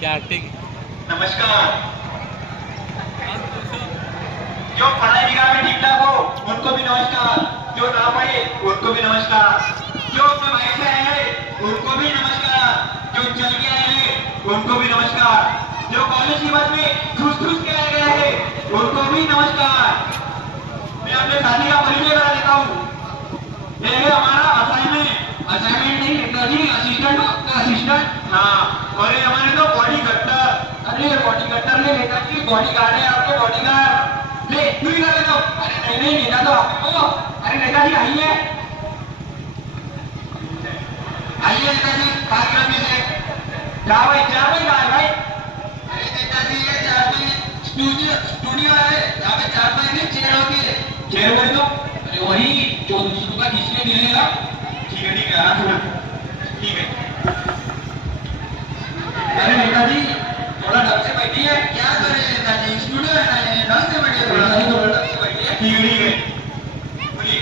क्या एक्टिंग। नमस्कार। जो पढ़ाई लिखाई में ठीक ठाक हो उनको भी नमस्कार, जो ना पढ़े उनको भी नमस्कार, जो अपने बाइक से आए हैं उनको भी नमस्कार, जो चल के आए हैं उनको भी नमस्कार, जो कॉलेज की बस में ठूस ठूस के आए गए हैं उनको भी नमस्कार। मैं अपने साथी का परिचय करा देता हूँ। ये है हमारा असाइनमेंट। असाइनमेंट नहीं नेताजी, असिस्टेंट। हाँ, और ये हमारे तो बॉडी कट्टर। अरे बॉडी कट्टर ले नेताजी, बॉडी गार्ड है आपके, बॉडी गार्ड। ले तू ही कर दे दो। अरे नहीं नेता तो आपको। अरे नेताजी आइए आइए नेताजी, कार्यक्रम में से जाओ भाई भाई। अरे नेताजी ये चार स्टूडियो है, यहाँ पे 4 नहीं चेयर होती है। चेयर बोल दो। अरे वही जो दूसरों का खींचने मिलेगा। ठीक है ठीक है। अरे नेताजी थोड़ा ढंग से बैठिए। क्या करे नेताजी, स्टूडियो है ना, ढंग से बैठिए, थोड़ा ढंग से बैठिए। ठीक है बोलिए।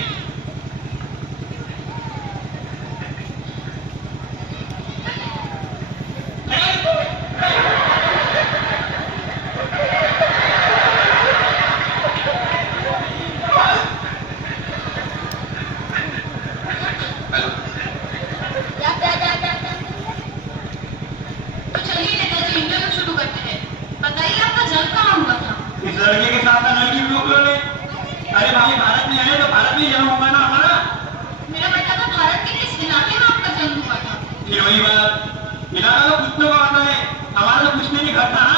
इस लड़के के साथ लड़की रोक लो। अरे भाई भारत में आए तो भारत में जन्म होगा ना हमारा। मेरा बेटा तो भारत के किस इलाके में आपका जन्म हुआ था? फिर वही बात, इलाका तो कुछ लोग आता है, हमारा तो कुछ नहीं घर था ना।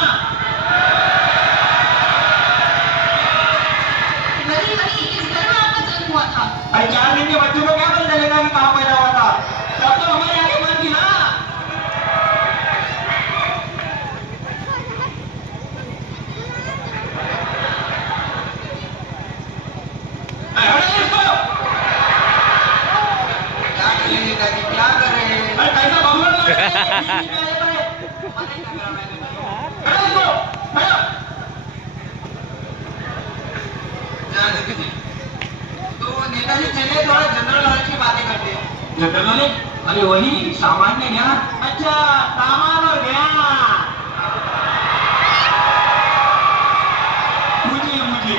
वही किस घर में आपका जन्म हुआ था? अरे 4 दिन के बच्चों को क्या पता चलेगा कि कहाँ पैदा हुआ था? तब तो हमारे आगे बंद थी ना। क्या कर रहे हैं? अरे कैसा तो नेताजी चलिए थोड़ा जनरल नॉलेज की बातें करते हैं। General knowledge? अरे वही सामान्य ज्ञान। अच्छा, सामान्य और ज्ञान। मुझे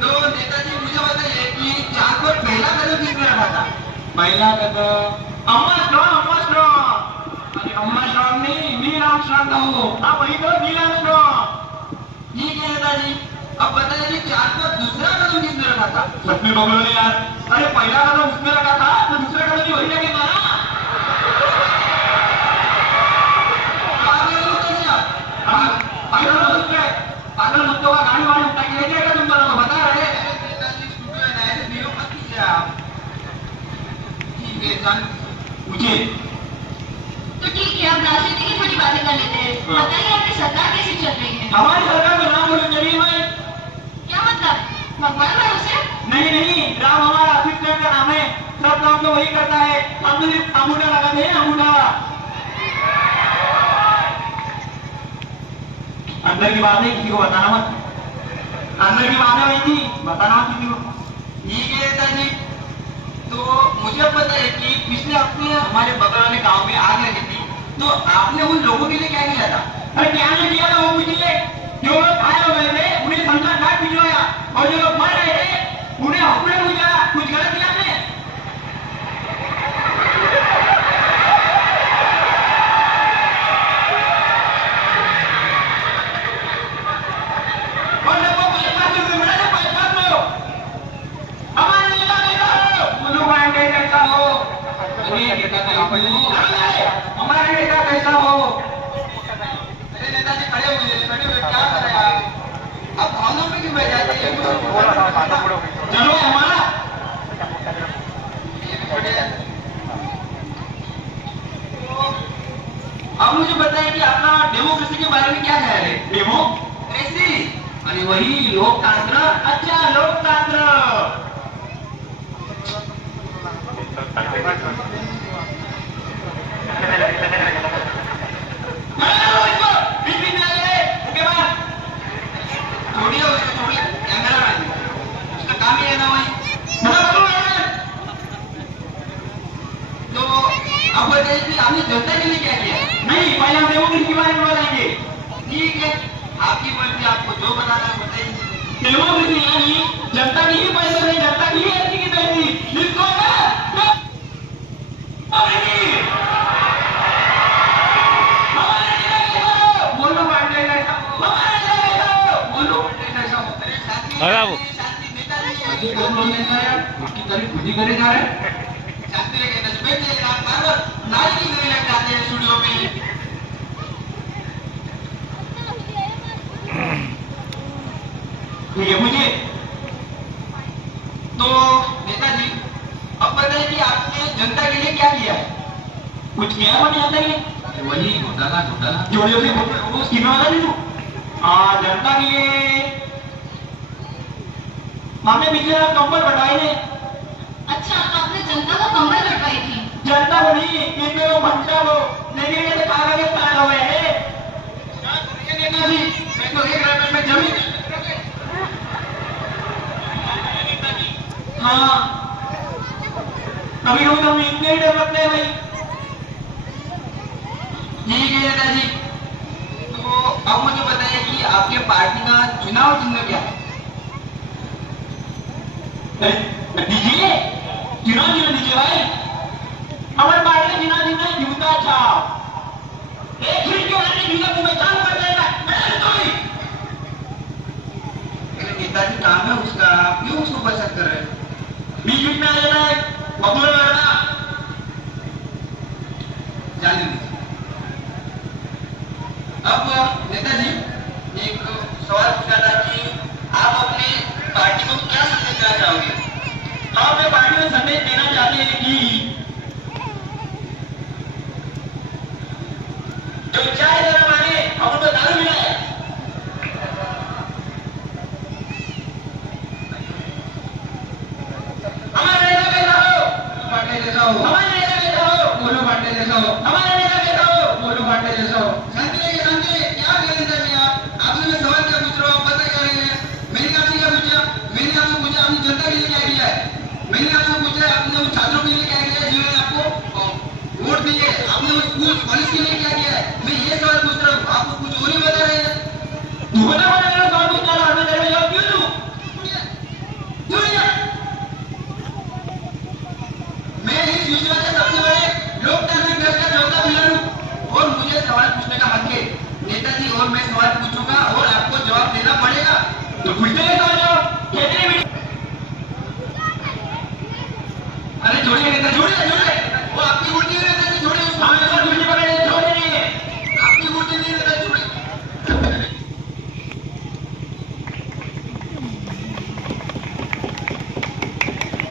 तो नेताजी मुझे बताइए कि 4 को पहला कदम किसने रखा था? पहला कदम अम्मा स्ट्रॉन्ग। अरे अम्मा स्ट्रॉन्ग नहीं, नील आर्मस्ट्रॉन्ग था वो। हाँ वही तो, नील आर्मस्ट्रॉन्ग। ठीक है नेताजी, अब बताइए 4 को दूसरा कदम किसने रखा था? सच में बोलो यार। अरे पहला कदम उसने रखा था तो दूसरा कदम भी वही रखे मारा। पागल मुद्दों का गाड़ी वाड़ी उठा के लेके तुम लोग बता रहे हैं। ठीक है जान मुझे तो ठीक है, अब राजनीति की थोड़ी बातें कर लेते हैं। बताइए आपकी सरकार कैसी चल रही है? हमारी सरकार का नाम बोले जरिए भाई। क्या मतलब, भगवान भरोसे? नहीं, राम हमारा असिस्टेंट का नाम है, सब काम तो वही करता है, हम तो सिर्फ अंगूठा लगाते हैं, अंगूठा। अंदर की बात है, किसी को बताना मत। अंदर की बात है वही थी, बताना मत किसी को। ठीक है नेताजी, तो मुझे पता है कि पिछले हफ्ते हमारे बगल वाले गांव में आग लगी थी, तो आपने उन लोगों के लिए क्या किया था? अरे क्या नहीं किया था वो पूछिए। जो लोग घायल हो गए थे उन्हें शमशान घाट भिजवाया, और जो लोग मर रहे थे उन्हें हॉस्पिटल भिजवाया। कुछ गलत किया आपने? हमारे नेता कैसा हो? अरे नेताजी खड़े हुए क्या कर रहे हैं आप? अब भावना में क्यों बह जाते हैं? चलो हमारा अब मुझे बताएं कि आपका डेमोक्रेसी के बारे में क्या ख्याल है? डेमोक्रेसी? अरे वही लोकतंत्र। अच्छा लोकतंत्र। उसका काम ही है ना वही। तो अब बताइए कि आपने जनता के लिए क्या किया? नहीं, पहले हम डेमोक्रेसी के बारे में बताएंगे। ठीक है, आपकी मर्जी, आपको जो बनाना है बताइए। डेमोक्रेसी यानी जनता की ही पैसे नहीं, जनता की ही अर्जी की तहसील, जिसको बोलो बांटे जैसा हो, बोलो बांटे जैसा हो। अरे साथी, लगाओ। साथी नेताजी, ये कौन बोलने का है? उसकी तारीफ खुद ही करे जा रहे हैं। शांति रखे ना, बैठ जाइए, आप बार-बार नाई की नहीं लग जाते हैं स्टूडियो में। ठीक है, मुझे तो नेताजी, अब बताइए कि आपने जनता के लिए क्या किया है? कुछ किया है नहीं जनता के लिए? वही घोटाला घोटाला। जोड़ियों से वो स्कीमें बता दी तू। जनता के लिए हमने पिछले साल कंबल बढ़ाए थे। अच्छा, तो आपने जनता को कंबल लटवाई थी। जनता को नहीं, इनमें वो भंटा वो लेकिन ये तो कागज के तार हुए हैं। नेताजी, मैं तो 1 रुपए में जमीन। हाँ, कभी कभी हम इतने ही डर लगते हैं भाई। ठीक है नेताजी, तो अब मुझे बताइए कि आपके पार्टी का चुनाव चिन्ह क्या है? दीजिए, चुनाव चिन्ह दीजिए भाई। हमारे पार्टी का चुनाव चिन्ह है जूता छाप। एक फिर क्यों आने जूता मुंह में चालू कर देगा? अरे नेताजी, काम है उसका, आप क्यों उसको पसंद कर रहे हैं? बीच बीच में आ जाता है, बकवास करना। जाने दीजिए। अब नेताजी, एक सवाल पूछा था कि आप अपने पार्टी को क्या संदेश देना चाहोगे? हम अपने पार्टी को संदेश देना चाहते हैं कि जो चाय देना माने हम उनको दारू मिलाए। हमारे नेता कैसा हो? पांडे जैसा हो, हमारे नेता कैसा हो? बोलो पांडे जैसा हो, हमारे नेता कैसा हो? बोलो पांडे जैसा हो। शांति रहिए, शांति रहिए। क्या कह रहे थे आप? आपने मैं सवाल क्या पूछ रहा हूँ, आप पता क्या रहे हैं? मैंने आपसे क्या पूछा? मैंने आपसे पूछा आपने जनता के लिए क्या किया है? मैंने आपसे पूछा आपने उन छात्रों के लिए क्या किया है जिन्होंने आपको वोट दिए? आपने उस स्कूल कॉलेज के लिए क्या किया है? मैं ये सवाल पूछ रहा हूँ, आपको कुछ और ही बता रहे हैं। तू बता बता मेरा सवाल पूछना है, हमें तेरे में जवाब क्यों दूं? सुनिए, मैं इस योजना के सबसे बड़े लोकतांत्रिक दल का न्योता मिलन हूँ और मुझे सवाल पूछने का हक है नेताजी, और मैं सवाल पूछूंगा और आपको जवाब देना पड़ेगा। तो पूछते हैं सवाल जवाब, कहते हैं अरे छोड़िए